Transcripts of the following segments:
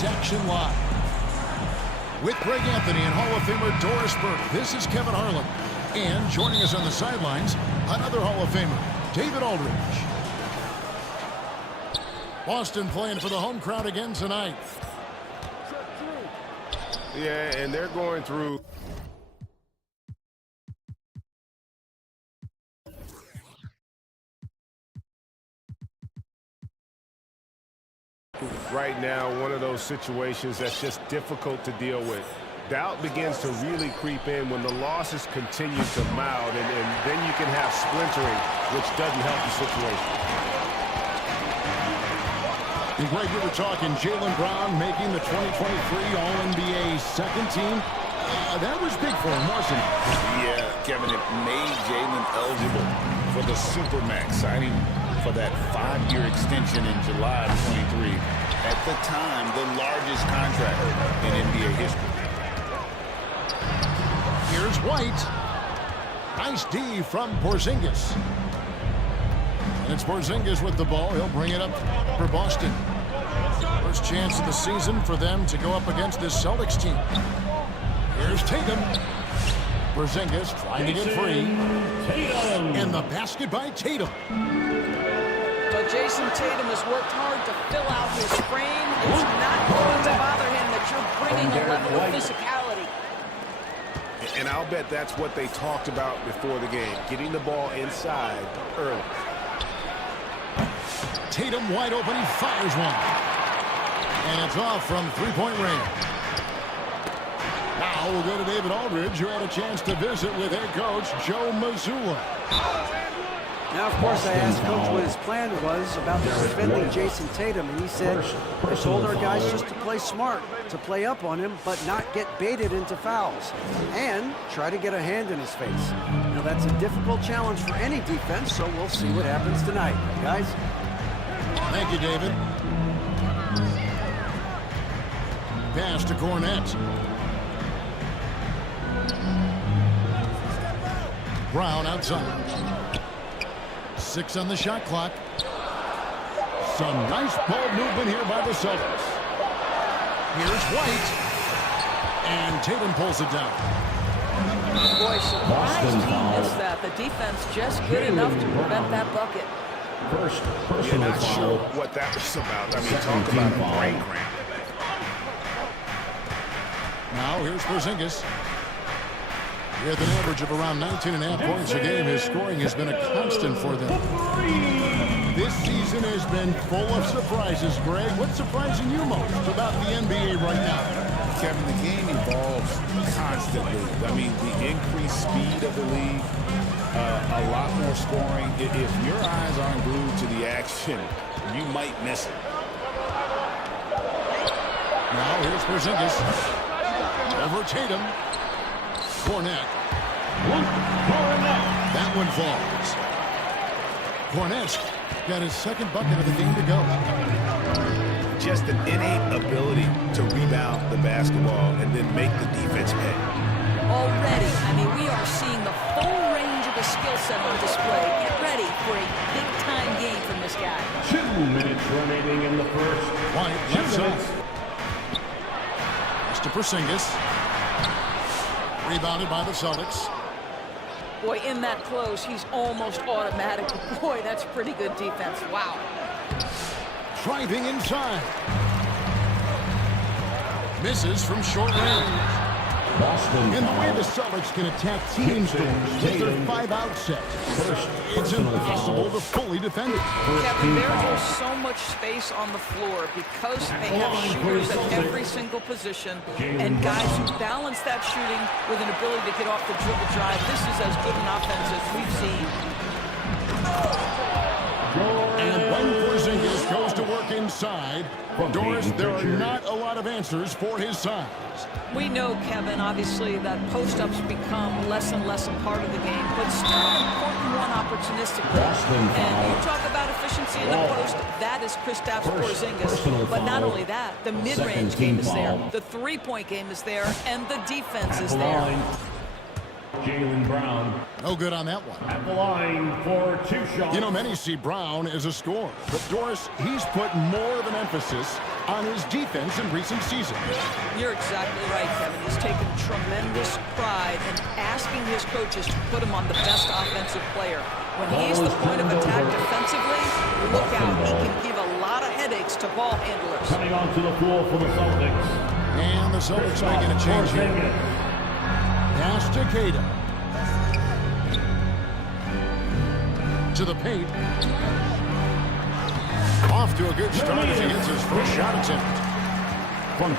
Jays action live. With Greg Anthony and Hall of Famer Doris Burke, this is Kevin Harlan. And joining us on the sidelines, another Hall of Famer, David Aldridge. Boston playing for the home crowd again tonight. Yeah, and they're going through. Right now, one of those situations that's just difficult to deal with. Doubt begins to really creep in when the losses continue to mount, and then you can have splintering, which doesn't help the situation. And Greg, you were talking Jaylen Brown making the 2023 All-NBA second team. That was big for him, wasn't it? Yeah, Kevin, it made Jaylen eligible for the Supermax, signing for that 5-year extension in July of 23. At the time, the largest contract in NBA history. Here's White. Nice D from Porzingis. And it's Porzingis with the ball. He'll bring it up for Boston. First chance of the season for them to go up against this Celtics team. Here's Tatum. Porzingis trying to get free. And the basket by Tatum. But Jason Tatum has worked hard to fill out his frame. It's not going to bother him that you're bringing a level of physicality. And I'll bet that's what they talked about before the game, getting the ball inside early. Tatum wide open, he fires one. And it's off from three-point range. Now we'll go to David Aldridge, who had a chance to visit with head coach Joe Mazzulla. Now, of course, I asked Coach what his plan was about defending Jason Tatum, and he said, I told our guys just to play smart, to play up on him, but not get baited into fouls, and try to get a hand in his face. Now, that's a difficult challenge for any defense, so we'll see what happens tonight, guys. Thank you, David. Pass to Cornette. Brown outside. 6 on the shot clock. Some nice ball movement here by the Celtics. Here's White. And Tatum pulls it down. Boy, surprised he missed that. The defense just good enough to prevent that bucket. You're not sure what that was about. I mean, talk about a brain cramp. Now here's Porzingis. With an average of around 19.5 points a game, his scoring has been a constant for them. This season has been full of surprises, Greg. What's surprising you most about the NBA right now? Kevin, the game evolves constantly. I mean, the increased speed of the league, a lot more scoring. If your eyes aren't glued to the action, you might miss it. Now here's Porzingis. Over Tatum. Cornette. That one falls. Cornette's got his second bucket of the game to go. Just an innate ability to rebound the basketball and then make the defense pay. Already, I mean, we are seeing the full range of the skill set on display. Get ready for a big-time game from this guy. 2 minutes remaining in the first. White left side. Pass to Porzingis. Rebounded by the Celtics. Boy, in that close, he's almost automatic. Boy, that's pretty good defense. Wow. Driving inside. Misses from short range. Boston. And the way the Celtics can attack team stores with their 5-out set, it's impossible to fully defend it. Kevin, there is so much space on the floor because they have shooters at every single position and guys who balance that shooting with an ability to get off the dribble drive. This is as good an offense as we've seen. And when Porzingis goes to work inside, Doris, there are not a lot of answers for his size. We know, Kevin, obviously, that post-ups become less and less a part of the game, but still an important one opportunistically. And you talk about efficiency in the post, that is Kristaps Porzingis. But not only that, the mid-range game is there, the three-point game is there, and the defense is there. Jaylen Brown. No good on that one. At the line for 2 shots. You know, many see Brown as a scorer, but Doris, he's put more of an emphasis on his defense in recent seasons. You're exactly right, Kevin. He's taken tremendous pride in asking his coaches to put him on the best offensive player. When he's the point of attack defensively, look out. He can give a lot of headaches to ball handlers. Coming onto the floor for the Celtics. And the Celtics making a change here. Pass to Tatum. To the paint. Off to a good start as he hits his first shot attempt.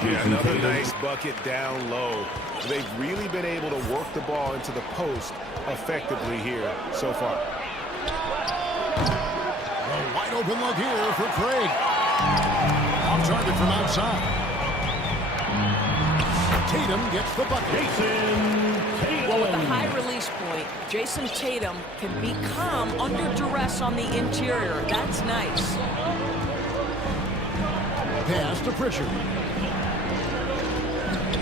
Yeah, another nice bucket down low. They've really been able to work the ball into the post effectively here so far. A wide open look here for Craig. Off target from outside. Tatum gets the bucket. Well, with the high release point, Jason Tatum can be calm under duress on the interior. That's nice. Pass to Pritchard.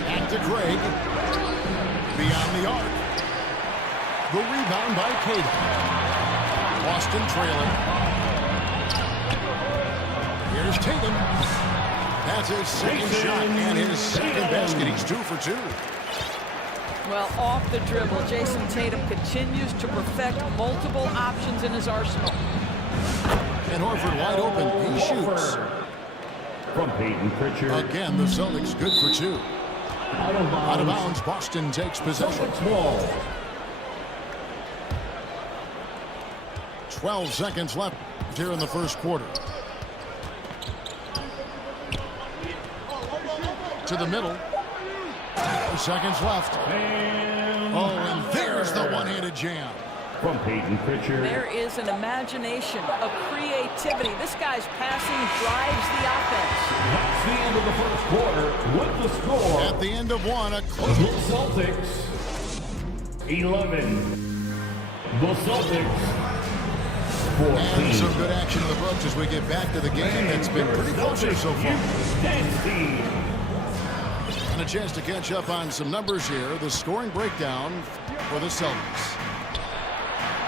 Back to Craig. Beyond the arc. The rebound by Tatum. Boston trailing. Here's Tatum. That's his second shot and his second basket. He's 2 for 2. Well, off the dribble, Jason Tatum continues to perfect multiple options in his arsenal. And Horford wide open. He shoots. From Peyton Pritchard. Again, the Celtics good for 2. Out of bounds, Boston takes possession. 12 seconds left here in the first quarter. To the middle. 4 seconds left. Oh, and there's the one-handed jam. From Peyton Pritchard. There is an imagination, a creativity. This guy's passing drives the offense. That's the end of the first quarter with the score. At the end of one, a close. The Celtics 11. The Celtics 14. And some good action in the books as we get back to the game that's been pretty close here so far. And a chance to catch up on some numbers here. The scoring breakdown for the Celtics.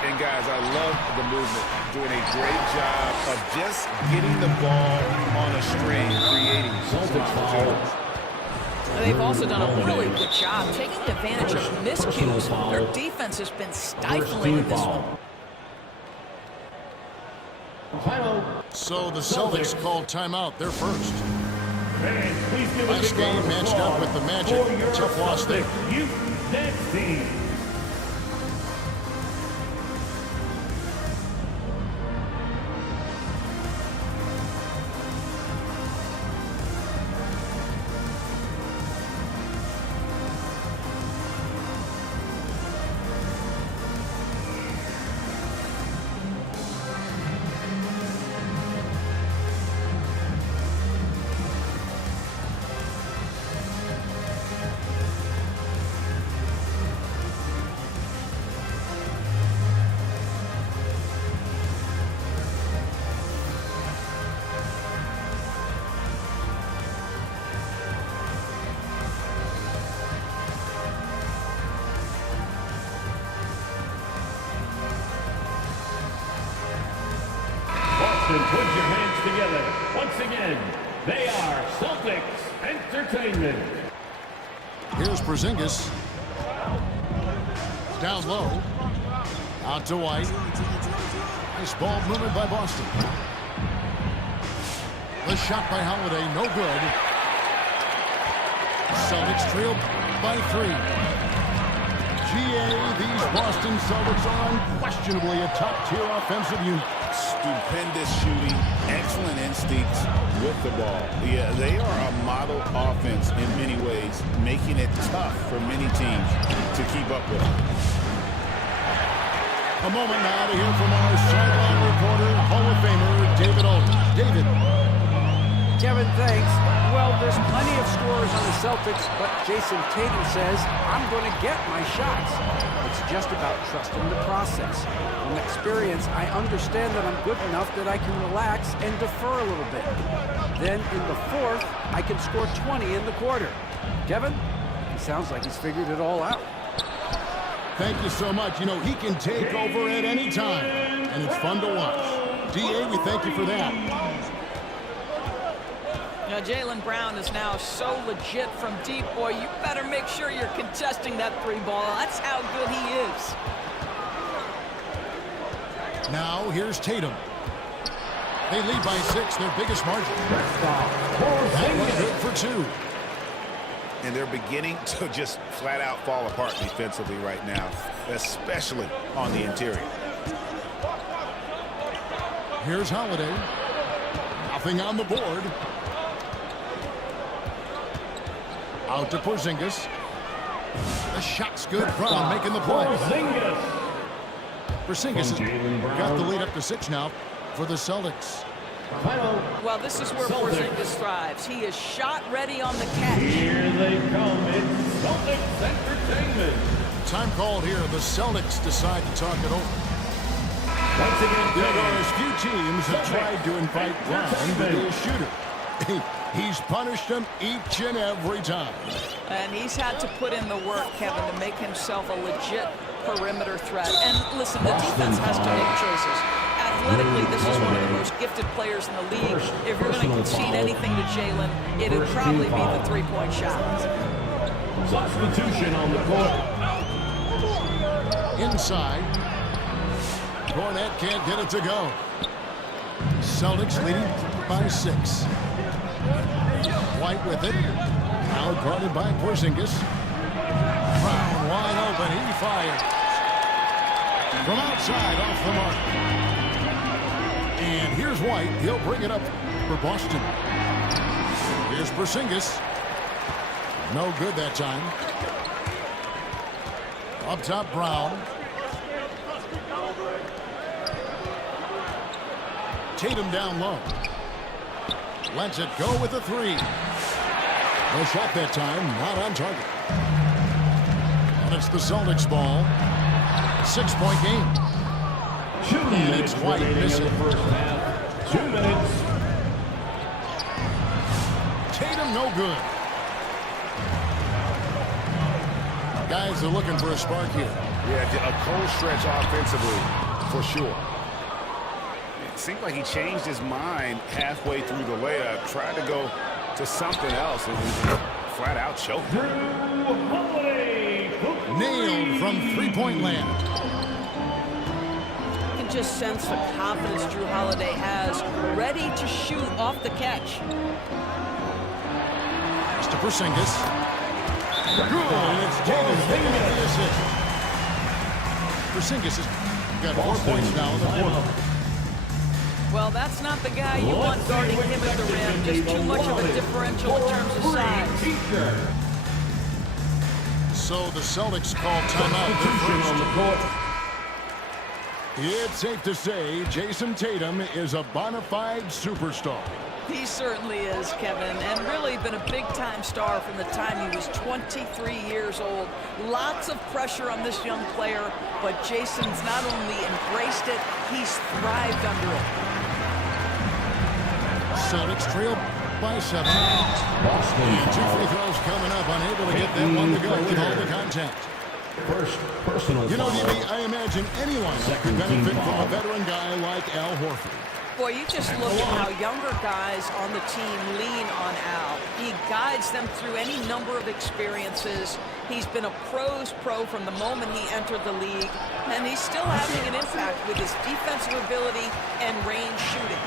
And guys, I love the movement. Doing a great job of just getting the ball on a string, creating some opportunities. They've also done a really good job taking advantage of miscues. Their defense has been stifling in this one. So the Celtics called timeout. They're first. Please give Last game matched up with the Magic. Tough loss there. Put your hands together. Once again, they are Celtics Entertainment. Here's Porzingis. Down low. Out to White. Nice ball movement by Boston. The shot by Holiday, no good. Celtics trail by 3. These Boston Celtics are unquestionably a top-tier offensive unit. Stupendous shooting, excellent instincts with the ball. Yeah, they are a model offense in many ways, making it tough for many teams to keep up with them. A moment now to hear from our sideline reporter, Hall of Famer David Alden. David. Kevin, thanks. Well, there's plenty of scorers on the Celtics, but Jason Tatum says, I'm going to get my shots. It's just about trusting the process. From experience, I understand that I'm good enough that I can relax and defer a little bit. Then in the fourth, I can score 20 in the quarter. Kevin, he sounds like he's figured it all out. Thank you so much. You know, he can take over at any time, and it's fun to watch. D.A., we thank you for that. Now, Jaylen Brown is now so legit from deep. Boy, you better make sure you're contesting that three ball. That's how good he is. Now, here's Tatum. They lead by 6, their biggest margin. That was good for 2. And they're beginning to just flat out fall apart defensively right now, especially on the interior. Here's Holiday. Nothing on the board. Out to Porzingis. The shot's good. Brown making the play. Porzingis has got the lead up to 6 now for the Celtics. Well, this is where Porzingis thrives. He is shot ready on the catch. Here they come. It's Celtics Entertainment. Time called here. The Celtics decide to talk it over. Once again, There are as few teams that tried to invite Brown to be a shooter. He's punished them each and every time. And he's had to put in the work, Kevin, to make himself a legit perimeter threat. And listen, the defense has to make choices. Athletically, this is one of the most gifted players in the league. If you're going to concede anything to Jaylen, it would probably be the three-point shot. Substitution on the court. Inside. Cornette can't get it to go. Celtics leading by 6. White with it. Now guarded by Porzingis. Brown wide open. He fires. From outside off the mark. And here's White. He'll bring it up for Boston. Here's Porzingis. No good that time. Up top, Brown. Tatum down low. Lets it go with a 3. No shot that time. Not on target. And it's the Celtics ball. 6-point game. 2 minutes White remaining missing. in the first half. 2 minutes. Tatum no good. Guys are looking for a spark here. Yeah, a cold stretch offensively, for sure. It seemed like he changed his mind halfway through the layup, tried to go to something else, and flat out choked. Nailed from three-point land. You can just sense the confidence Drew Holiday has, ready to shoot off the catch. Mr. Porzingis. Good, and it's Tatum picking up the assist. Porzingis has got 4 points now in the quarter. Well, that's not the guy you want guarding him at the rim. Just too much of a differential in terms of size. So the Celtics call timeout. Substitution on the court. It's safe to say Jason Tatum is a bona fide superstar. He certainly is, Kevin, and really been a big-time star from the time he was 23 years old. Lots of pressure on this young player, but Jason's not only embraced it, he's thrived under it. Celtics trail by 7. And 2 free throws coming up, unable to get that one to go with all the contact. First personal You know, foul. DB, I imagine anyone could benefit from a veteran guy like Al Horford. Boy, you just look at how younger guys on the team lean on Al. He guides them through any number of experiences. He's been a pro's pro from the moment he entered the league, and he's still having an impact with his defensive ability and range shooting.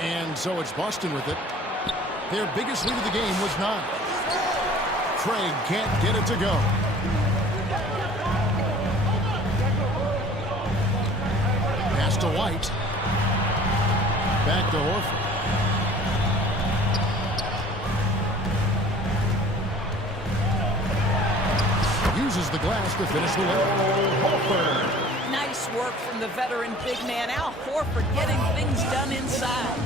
And so it's Boston with it. Their biggest lead of the game was 9. Craig can't get it to go. Pass to White. Back to Horford. Uses the glass to finish the layup. Nice work from the veteran big man, Al Horford, getting things done inside.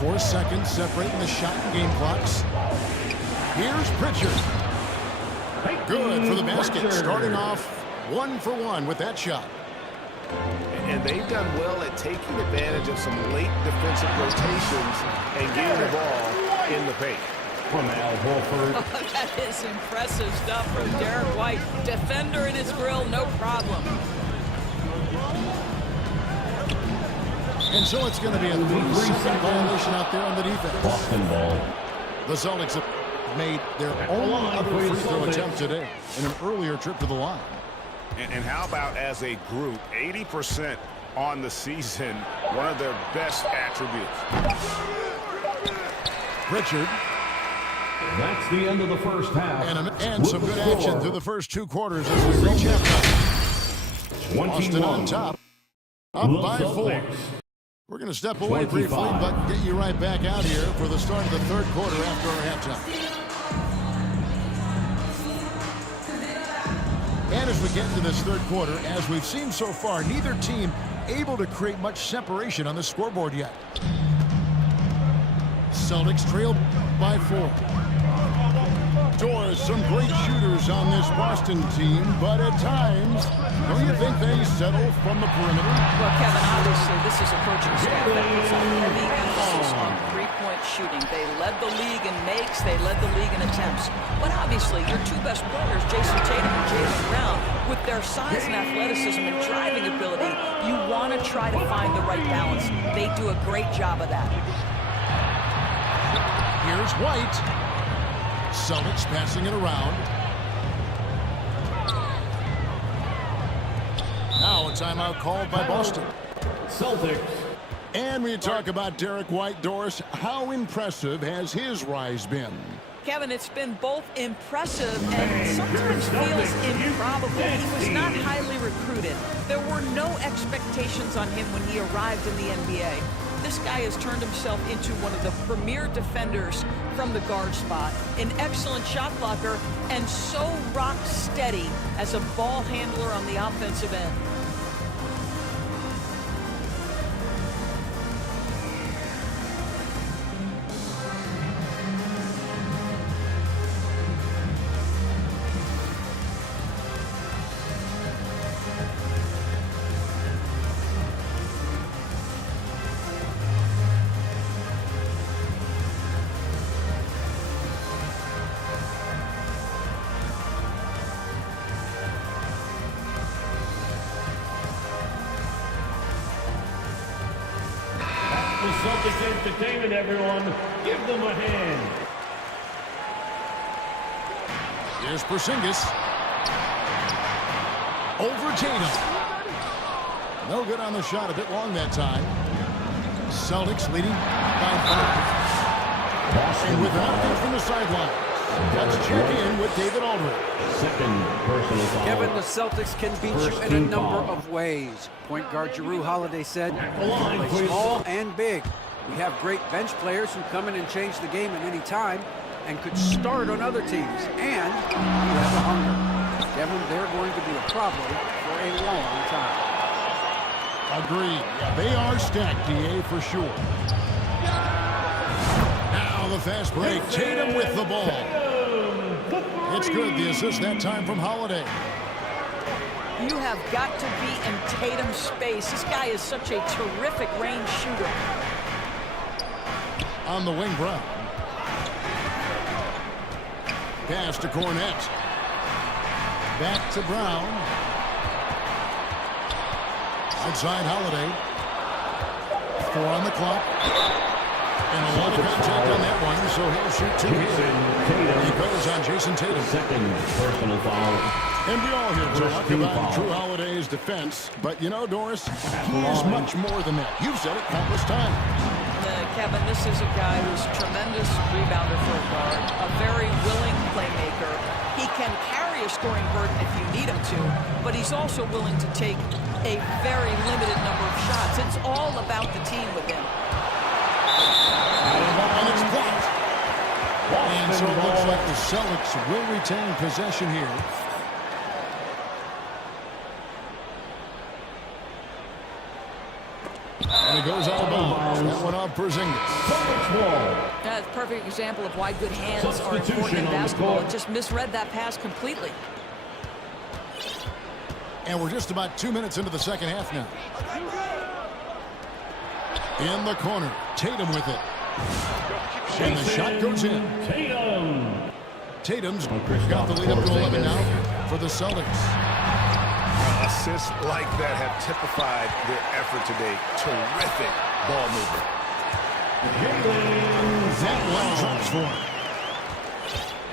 4 seconds separating the shot and game clocks. Here's Pritchard. Good for the basket. Starting off 1 for 1 with that shot. And they've done well at taking advantage of some late defensive rotations and getting the ball in the paint. From Al Horford. That is impressive stuff from Derek White. Defender in his grill, no problem. And so it's going to be a 3-second violation out there on the defense. Boston ball. The Celtics have made their only other free throw attempt today in an earlier trip to the line. And how about as a group, 80% on the season, one of their best attributes. Pritchard. That's the end of the first half. And some good action through the first 2 quarters as we reach halftime. Boston on top, up by 4. We're going to step away briefly, but get you right back out here for the start of the third quarter after our halftime. And as we get into this third quarter, as we've seen so far, neither team able to create much separation on the scoreboard yet. Celtics trail by 4. Doors, some great shooters on this Boston team, but at times, don't you think they settle from the perimeter? Well, Kevin, obviously this is a coaching staff that puts a heavy emphasis on three-point shooting. They led the league in makes, they led the league in attempts. But obviously, your 2 best players, Jason Tatum and Jaylen Brown, with their size and athleticism and driving ability, you want to try to find the right balance. They do a great job of that. Here's White. Celtics passing it around. Now a timeout called by Boston. Celtics. And we talk about Derek White, Doris. How impressive has his rise been? Kevin, it's been both impressive and sometimes feels improbable. He was not highly recruited. There were no expectations on him when he arrived in the NBA. This guy has turned himself into one of the premier defenders from the guard spot, an excellent shot blocker, and so rock steady as a ball handler on the offensive end. Celtics entertainment, everyone. Give them a hand. Here's Porzingis. Over Tatum. No good on the shot. A bit long that time. Celtics leading by 5. And with an update from the sideline, let's check in with David Aldridge. Second personal foul. Kevin, the Celtics can beat you in a number of ways. Point guard Jrue Holiday said, play small and big. We have great bench players who come in and change the game at any time and could start on other teams. And we have the hunger. Kevin, they're going to be a problem for a long time. Agreed. They are stacked, DA, for sure. Now the fast break. Tatum with the ball. It's good. The assist that time from Holiday. You have got to be in Tatum's space. This guy is such a terrific range shooter. On the wing, Brown. Pass to Cornette. Back to Brown. Outside Holiday. 4 on the clock. And a lot of contact on that one, so he'll shoot 2 here. He goes on Jason Tatum. Second personal foul. And we all here talk about Jrue Holiday's defense, but you know, Doris, he is much more than that. You've said it countless times. Kevin, this is a guy who's a tremendous rebounder for a guard, a very willing playmaker. He can carry a scoring burden if you need him to, but he's also willing to take a very limited number of shots. It's all about the team with him. And it's blocked. And so it looks like the Celtics will retain possession here. And it goes out of bounds. That one off Porzingis. That's a perfect example of why good hands are important in basketball. It just misread that pass completely. And we're just about 2 minutes into the second half now. In the corner, Tatum with it. And the shot goes in. Tatum's got the lead up to 11 now for the Celtics. A assists like that have typified their effort today. Terrific ball movement. That one drops for him.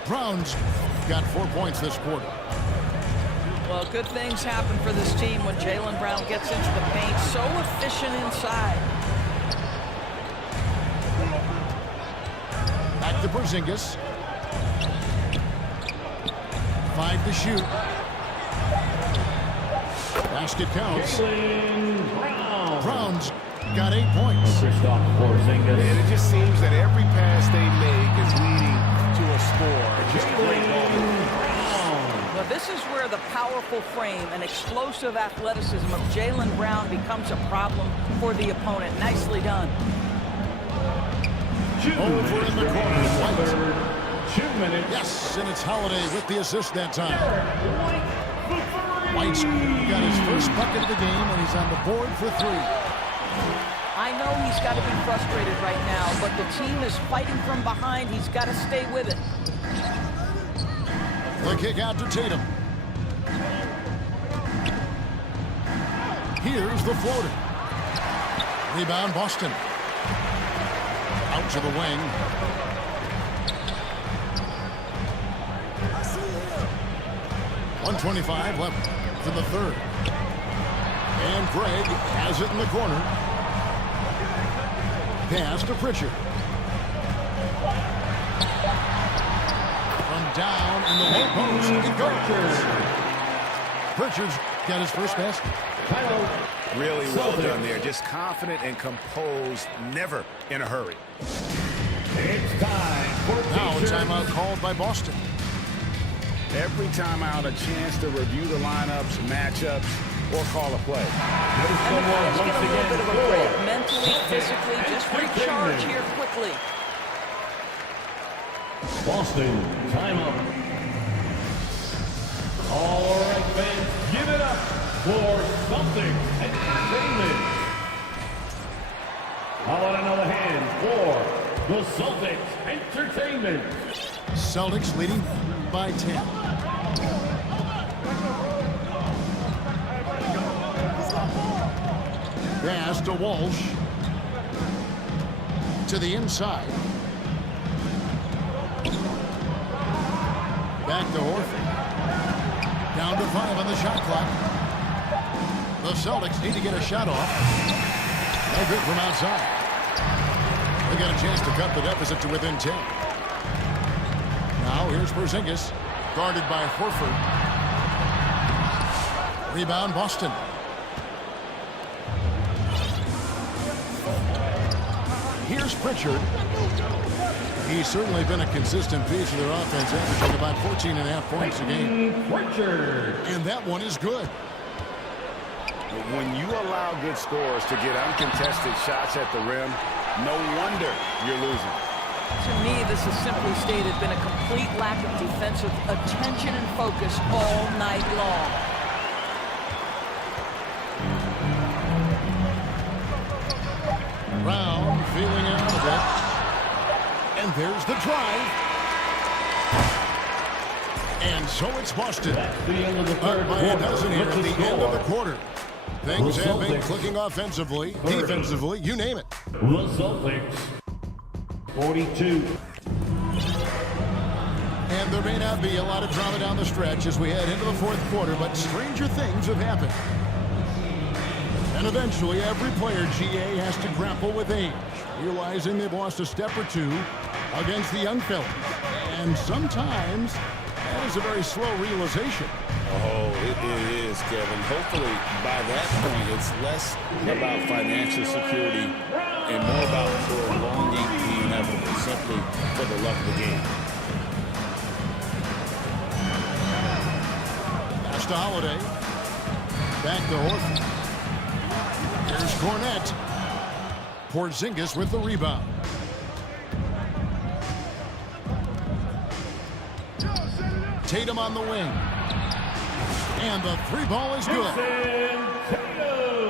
Browns got 4 points this quarter. Well, good things happen for this team when Jaylen Brown gets into the paint. So efficient inside. Back to Porzingis. 5 to shoot. Basket counts. Browns got 8 points. And it just seems that every pass they make is leading to a score. Just great ball movement. Well, this is where the powerful frame and explosive athleticism of Jaylen Brown becomes a problem for the opponent. Nicely done. Over in the corner. White. 2 minutes. Yes, and it's Holiday with the assist that time. White's got his first bucket of the game, and he's on the board for 3. I know he's got to be frustrated right now, but the team is fighting from behind. He's got to stay with it. The kick out to Tatum. Here's the floater. Rebound, Boston. Out to the wing. .125 left to the third. And Greg has it in the corner. Pass to Pritchard. From down in the low post, it goes. Pritchard's got his first basket. Really well done there. Just confident and composed, never in a hurry. It's time for Now a timeout called by Boston. Every timeout, a chance to review the lineups, matchups, or call a play. And the guys get a little bit of a break. Mentally, physically, just recharge here quickly. Boston, timeout. All right, fans, give it up for something entertainment. How about another hand for the Celtics Entertainment? Celtics leading by 10. Pass to Walsh. To the inside. Back to Horford. Down to 5 on the shot clock. The Celtics need to get a shot off. No good from outside. They got a chance to cut the deficit to within 10. Now here's Porzingis, guarded by Horford. Rebound, Boston. Here's Pritchard. He's certainly been a consistent piece of their offense, averaging about 14.5 points a game. Pritchard. And that one is good. When you allow good scores to get uncontested shots at the rim, no wonder you're losing. To me, this has simply stated been a complete lack of defensive attention and focus all night long. Brown feeling out of it. And there's the drive. And so it's Boston. That's the end of the third Up by a dozen here quarter. at the end of the quarter. Things The have been Celtics. clicking offensively, 30. defensively, you name it. The Celtics 42. And there may not be a lot of drama down the stretch as we head into the fourth quarter, but stranger things have happened. And eventually, every player, GA, has to grapple with age, realizing they've lost a step or two against the young fellas. And sometimes, that is a very slow realization. Oh, it is, Kevin. Hopefully, by that point, it's less about financial security and more about prolonging the inevitable, simply for the love of the game. Pass to Holiday. Back to Horford. Here's Cornette. Porzingis with the rebound. Tatum on the wing. And the three ball is good.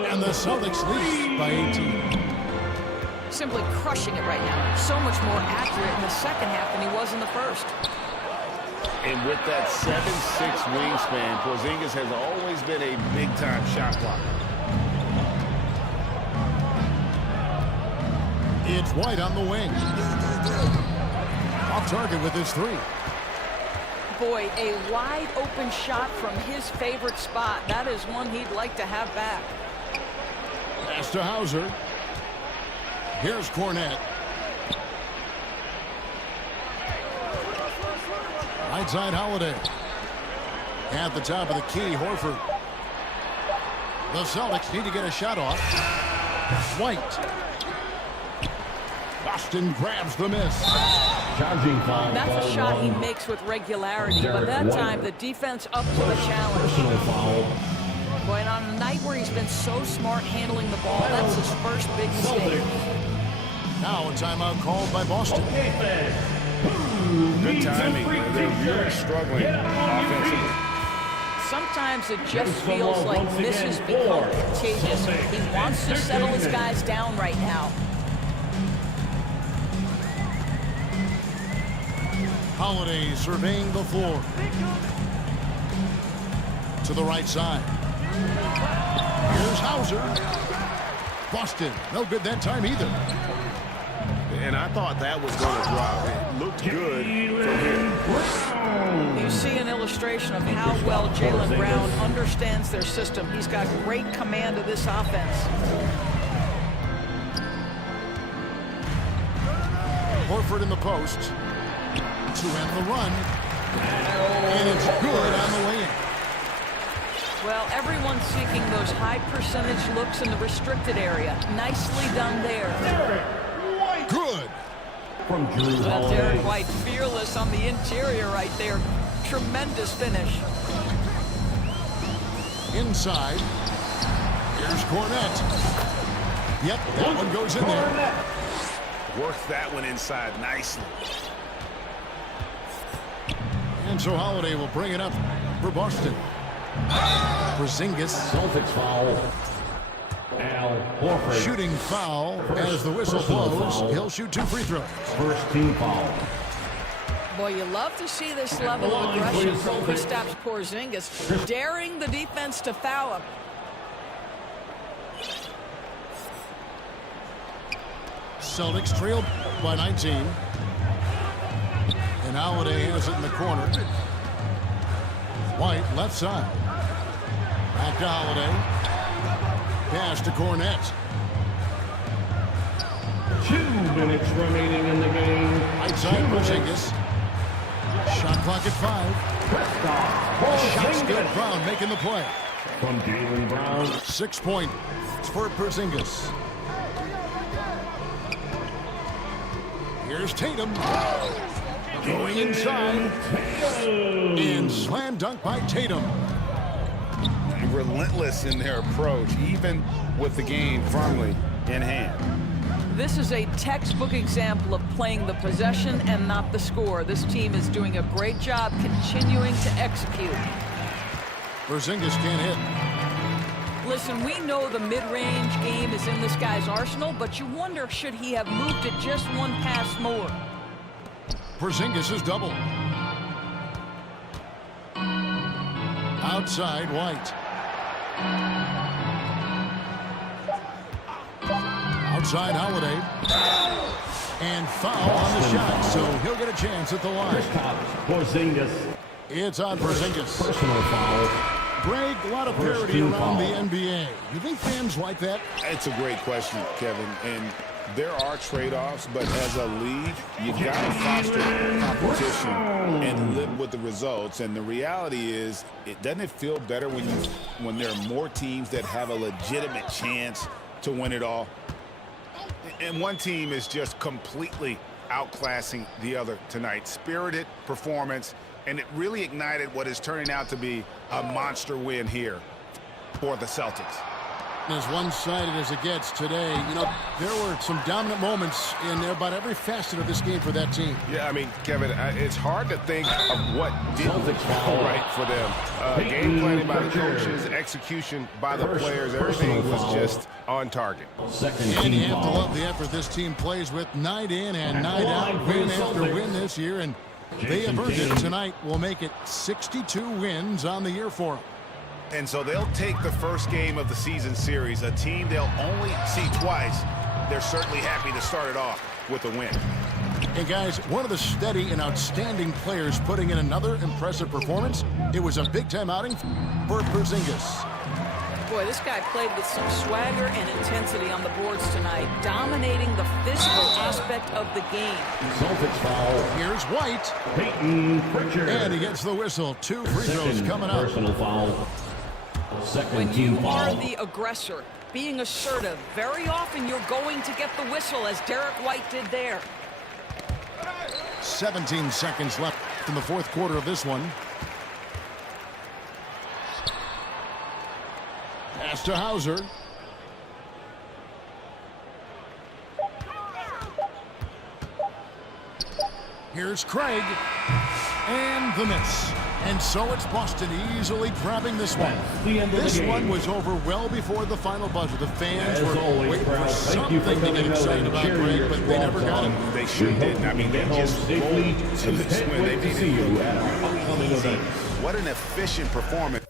And the Celtics lead by 18. Simply crushing it right now. So much more accurate in the second half than he was in the first. And with that 7'6" wingspan, Porzingis has always been a big-time shot blocker. It's White on the wing. Off target with his three. Boy, a wide open shot from his favorite spot. That is one he'd like to have back. Pass to Hauser. Here's Cornette. Right side Holiday. At the top of the key, Horford. The Celtics need to get a shot off. White. Boston grabs the miss. Charging foul. That's a shot he makes with regularity, but that time the defense up to the challenge. Personal foul. Boy, and on a night where he's been so smart handling the ball, that's his first big mistake. Now a timeout called by Boston. Okay, fans. Good timing. They're really struggling offensively. Sometimes it just feels like misses become contagious. He wants to settle his guys down right now. Holiday surveying the floor. To the right side. Here's Hauser. Boston, no good that time either. And I thought that was going to drop. It looked good from here. You see an illustration of how well Jaylen Brown understands their system. He's got great command of this offense. Horford in the post. To end the run. And it's good on the way in. Well, everyone's seeking those high percentage looks in the restricted area. Nicely done there. Good. From Drew Well, Holiday. Derek White fearless on the interior right there. Tremendous finish. Inside. Here's Cornette. Yep, that one goes in there. Worked that one inside nicely. And so Holiday will bring it up for Boston. Porzingis. Celtics foul. Al Horford. Shooting foul as the whistle blows. He'll shoot 2 free throws. First team foul. Boy, you love to see this level of aggression from Kristaps Porzingis, daring the defense to foul him. Celtics trailed by 19. And Holiday has it in the corner. White left side. Back to Holiday. Pass to Cornette. 2 minutes remaining in the game. Right side Porzingis. Shot clock at 5. Shots good. Brown making the play. From Jaylen Brown. 6 points for Porzingis. Here's Tatum. Going inside. And slam dunk by Tatum. Relentless in their approach, even with the game firmly in hand. This is a textbook example of playing the possession and not the score. This team is doing a great job continuing to execute. Porzingis can't hit. Listen, we know the mid-range game is in this guy's arsenal, but you wonder, should he have moved it just one pass more? Porzingis is double. Outside White. Outside Holiday. And foul on the shot, so he'll get a chance at the line. Porzingis. It's on Porzingis. Personal foul. Greg, a lot of parity around the NBA. You think fans like that? It's a great question, Kevin. And there are trade-offs, but as a league, you got to foster competition and live with the results. And the reality is, doesn't it feel better when there are more teams that have a legitimate chance to win it all? And one team is just completely outclassing the other tonight. Spirited performance, and it really ignited what is turning out to be a monster win here for the Celtics. As one-sided as it gets today, you know, there were some dominant moments in about every facet of this game for that team. Yeah, I mean, Kevin, it's hard to think of what didn't go right for them. Game planning by the coaches, execution by the players, everything was just on target. And you have to love the effort this team plays with night in and night out, win after win this year. And They have earned it Tatum. tonight. Will make it 62 wins on the year for them. And so they'll take the first game of the season series, a team they'll only see twice. They're certainly happy to start it off with a win. And guys, one of the steady and outstanding players putting in another impressive performance. It was a big-time outing for Porzingis. Boy, this guy played with some swagger and intensity on the boards tonight, dominating the physical aspect of the game. Celtics foul. Here's White. Peyton Pritchard. And he gets the whistle. 2 free throws Second coming up. personal foul. Second When team you are foul. the aggressor, being assertive, very often you're going to get the whistle, as Derek White did there. 17 seconds left in the fourth quarter of this one. Pass to Hauser. Here's Craig. And the miss. And so it's Boston easily grabbing this one. The end of the This game. one was over well before the final buzzer. The fans As were always, waiting for crowd, thank you for something to coming get out excited and about cheering Craig, your but they never squads got on. him. They sure We hope didn't. I mean, you they get home just safely rolled to and this can't win. They wait to made see it you look at our upcoming easy. event. What an efficient performance.